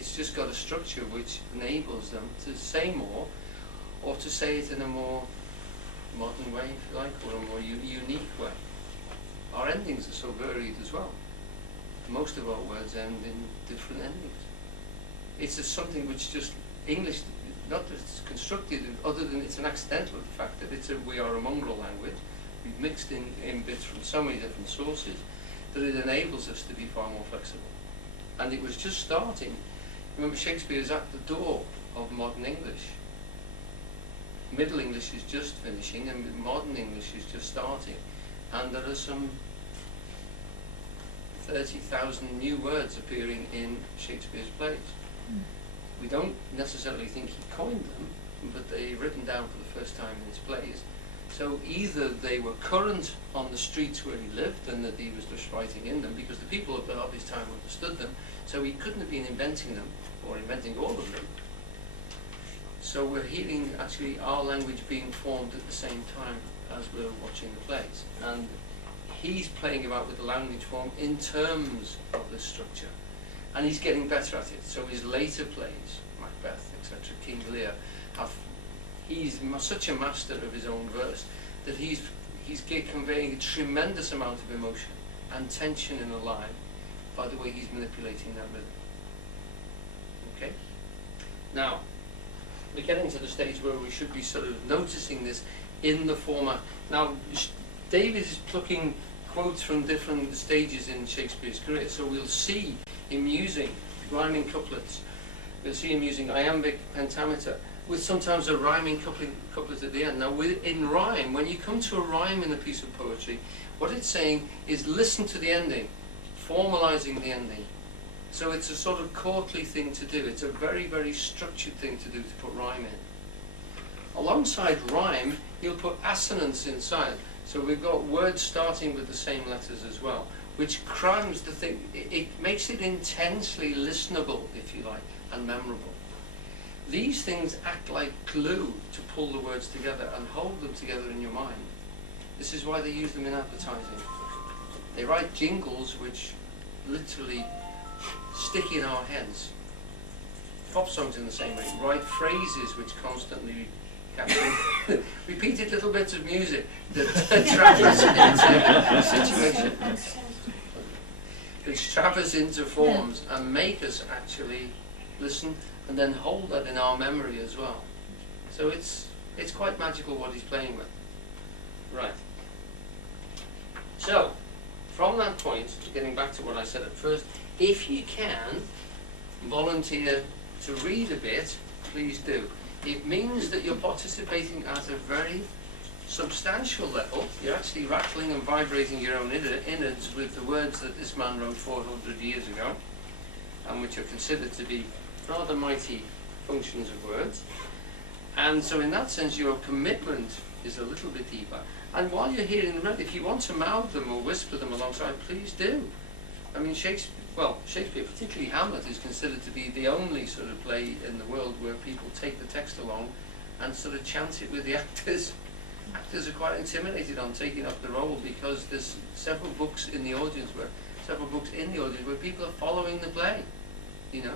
It's just got a structure which enables them to say more, or to say it in a more modern way, if you like, or a more unique way. Our endings are so varied as well. Most of our words end in different endings. It's just something which just English, not that it's constructed, other than it's an accidental fact that we are a mongrel language. We've mixed in bits from so many different sources that it enables us to be far more flexible. And it was just starting. Remember, Shakespeare is at the door of modern English. Middle English is just finishing, and modern English is just starting. And there are some 30,000 new words appearing in Shakespeare's plays. We don't necessarily think he coined them, but they're written down for the first time in his plays. So either they were current on the streets where he lived and that he was just writing in them, because the people of his time understood them, so he couldn't have been inventing them or inventing all of them. So we're hearing actually our language being formed at the same time as we're watching the plays. And he's playing about with the language form in terms of the structure. And he's getting better at it. So his later plays, Macbeth, etc., King Lear, he's such a master of his own verse that he's conveying a tremendous amount of emotion and tension in a line by the way he's manipulating that rhythm. Okay? Now, we're getting to the stage where we should be sort of noticing this in the format. Now, David is plucking quotes from different stages in Shakespeare's career, so we'll see him using rhyming couplets. We'll see him using iambic pentameter, with sometimes a rhyming couplet at the end. Now, in rhyme, when you come to a rhyme in a piece of poetry, what it's saying is listen to the ending, formalizing the ending. So it's a sort of courtly thing to do. It's a very, very structured thing to do, to put rhyme in. Alongside rhyme, you'll put assonance inside. So we've got words starting with the same letters as well, which crams the thing. It makes it intensely listenable, if you like, and memorable. These things act like glue to pull the words together and hold them together in your mind. This is why they use them in advertising. They write jingles which literally stick in our heads. Pop songs in the same way. Write phrases which constantly capture repeated little bits of music that trap us into situations, which trap us into forms and make us actually listen and then hold that in our memory as well. So it's quite magical what he's playing with. Right. So, from that point, getting back to what I said at first, if you can volunteer to read a bit, please do. It means that you're participating at a very substantial level. You're actually rattling and vibrating your own innards with the words that this man wrote 400 years ago, and which are considered to be rather mighty functions of words. And so in that sense, your commitment is a little bit deeper. And while you're hearing them read, if you want to mouth them or whisper them alongside, please do. I mean, Shakespeare, particularly Hamlet, is considered to be the only sort of play in the world where people take the text along and sort of chant it with the actors. Actors are quite intimidated on taking up the role because there's several books in the audience where people are following the play, you know,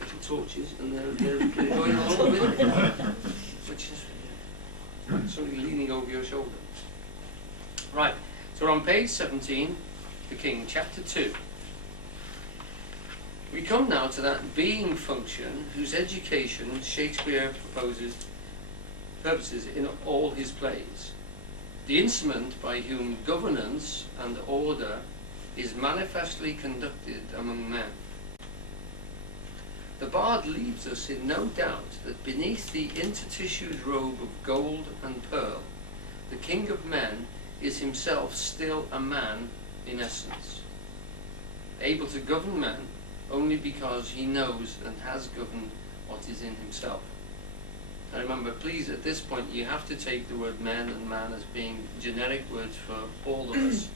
little torches, and they're going along with it, which is somebody leaning over your shoulder. Right, so we're on page 17, The King, chapter 2. We come now to that being function whose education Shakespeare purposes in all his plays. The instrument by whom governance and order is manifestly conducted among men. The bard leaves us in no doubt that beneath the intertissued robe of gold and pearl, the king of men is himself still a man in essence, able to govern men only because he knows and has governed what is in himself. Now remember, please, at this point you have to take the word men and man as being generic words for all of us.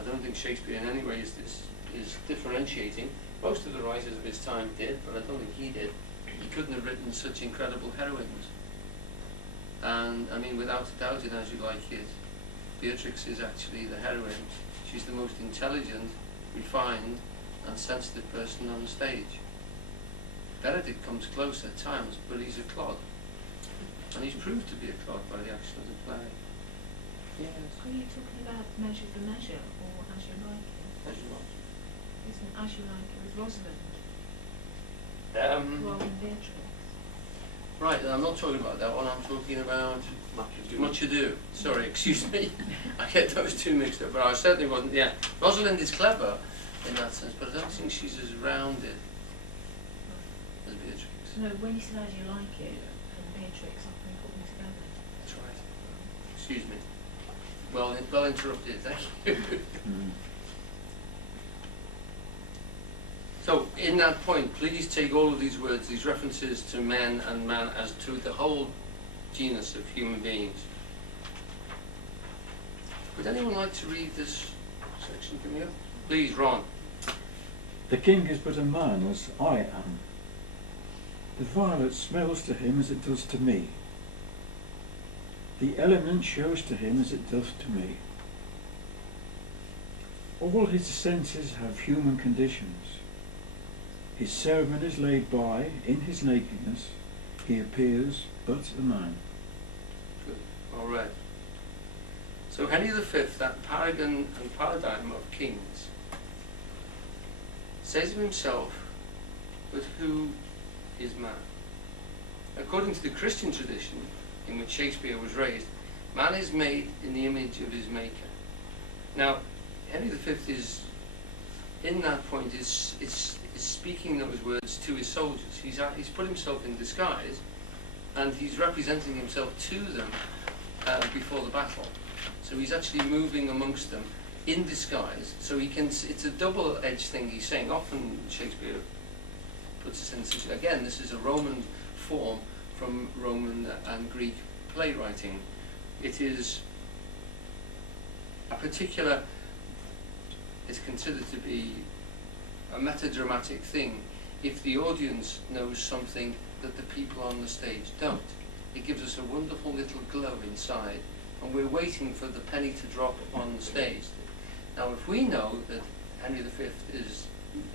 I don't think Shakespeare in any way is differentiating. Most of the writers of his time did, but I don't think he did. He couldn't have written such incredible heroines. And I mean, without a doubt, as you like it, Beatrix is actually the heroine. She's the most intelligent, refined, and sensitive person on the stage. Benedict comes close at times, but he's a clod. And he's proved to be a clod by the action of the play. Yes. Are you talking about Measure for Measure or As You Like It? As you like. Isn't As You Like It with Rosalind? Rather than Beatrix. Right, I'm not talking about that one, I'm talking about Much Ado. Sorry, excuse me. I get those two mixed up, but I certainly wasn't, yeah. Rosalind is clever in that sense, but I don't think she's as rounded as Beatrix. No, when you said As You Like It and Beatrix, I think put them together. That's right. Excuse me. Well interrupted, thank you. So, in that point, please take all of these words, these references to men and man as to the whole genus of human beings. Would anyone like to read this section to me? Please, Ron. The king is but a man as I am. The violet smells to him as it does to me. The element shows to him as it does to me. All his senses have human conditions. His ceremonies laid by, in his nakedness, he appears but a man. Good. All right. So Henry V, that paragon and paradigm of kings, says of himself, but who is man? According to the Christian tradition in which Shakespeare was raised, man is made in the image of his maker. Now, Henry V is, in that point, is speaking those words to his soldiers. He's put himself in disguise, and he's representing himself to them before the battle. So he's actually moving amongst them in disguise. So he can. It's a double-edged thing he's saying. Often Shakespeare puts us in the situation. Again, this is a Roman form from Roman and Greek playwriting. It is a particular. It's considered to be a metadramatic thing if the audience knows something that the people on the stage don't. It gives us a wonderful little glow inside, and we're waiting for the penny to drop on the stage. Now, if we know that Henry V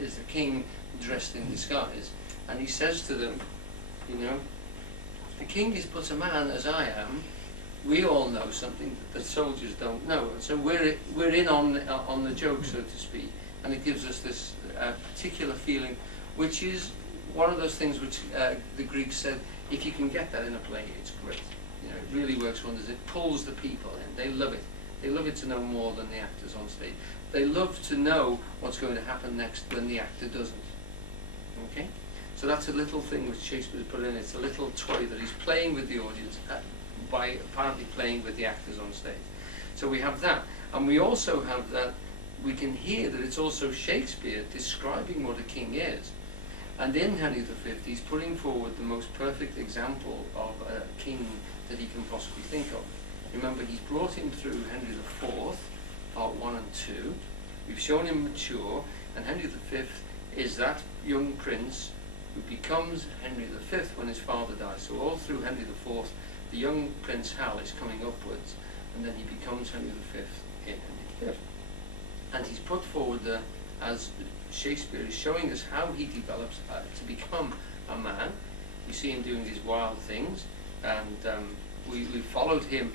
is a king dressed in disguise, and he says to them, you know, the king is but a man as I am, we all know something that the soldiers don't know, and so we're in on the joke, so to speak, and it gives us this particular feeling, which is one of those things which the Greeks said, if you can get that in a play, it's great. You know, it really works wonders. It pulls the people in. They love it. They love it to know more than the actors on stage. They love to know what's going to happen next when the actor doesn't. Okay? So that's a little thing which Shakespeare's put in. It's a little toy that he's playing with the audience by apparently playing with the actors on stage. So we have that. And we also have that, we can hear that it's also Shakespeare describing what a king is. And in Henry V, he's putting forward the most perfect example of a king that he can possibly think of. Remember, he's brought him through Henry IV, part 1 and 2. We've shown him mature, and Henry V is that young prince who becomes Henry V when his father dies. So all through Henry IV, the young Prince Hal is coming upwards, and then he becomes Henry V in Henry V. And he's put forward as Shakespeare is showing us how he develops to become a man. We see him doing these wild things, and we followed him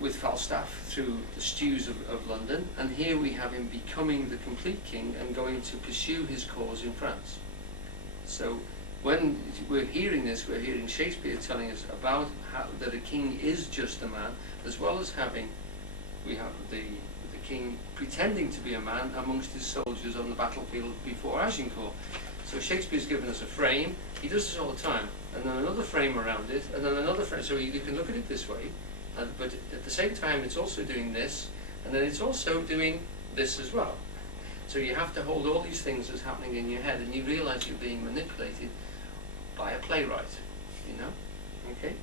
with Falstaff through the stews of London, and here we have him becoming the complete king and going to pursue his cause in France. So when we're hearing this, we're hearing Shakespeare telling us about how that a king is just a man, as well as we have the king pretending to be a man amongst his soldiers on the battlefield before Agincourt. So Shakespeare's given us a frame. He does this all the time, and then another frame around it, and then another frame. So you can look at it this way, but at the same time it's also doing this, and then it's also doing this as well. So you have to hold all these things as happening in your head, and you realize you're being manipulated by a playwright, you know? Okay?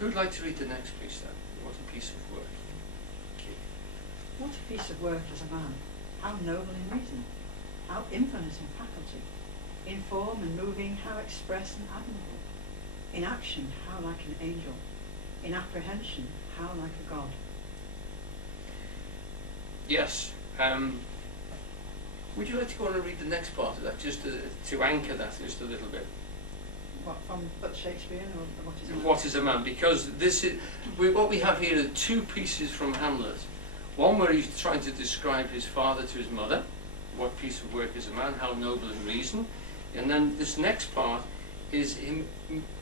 Who'd like to read the next piece then? What a piece of work. What a piece of work is a man, how noble in reason, how infinite in faculty, in form and moving, how express and admirable, in action, how like an angel, in apprehension, how like a god. Yes. Would you like to go on and read the next part of that, just to anchor that just a little bit? What, from but Shakespeare or what is a man? What is a man? Because this is what we have here are two pieces from Hamlet. One where he's trying to describe his father to his mother, what piece of work is a man, how noble in reason, and then this next part is him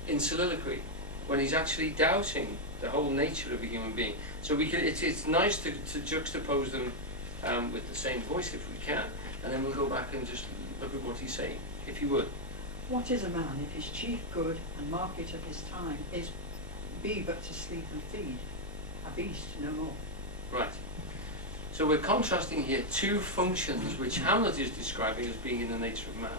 in soliloquy, when he's actually doubting the whole nature of a human being. So we can, it's nice to juxtapose them with the same voice if we can, and then we'll go back and just look at what he's saying, if you would. What is a man if his chief good and market of his time is be but to sleep and feed, a beast no more? Right. So we're contrasting here two functions which Hamlet is describing as being in the nature of man.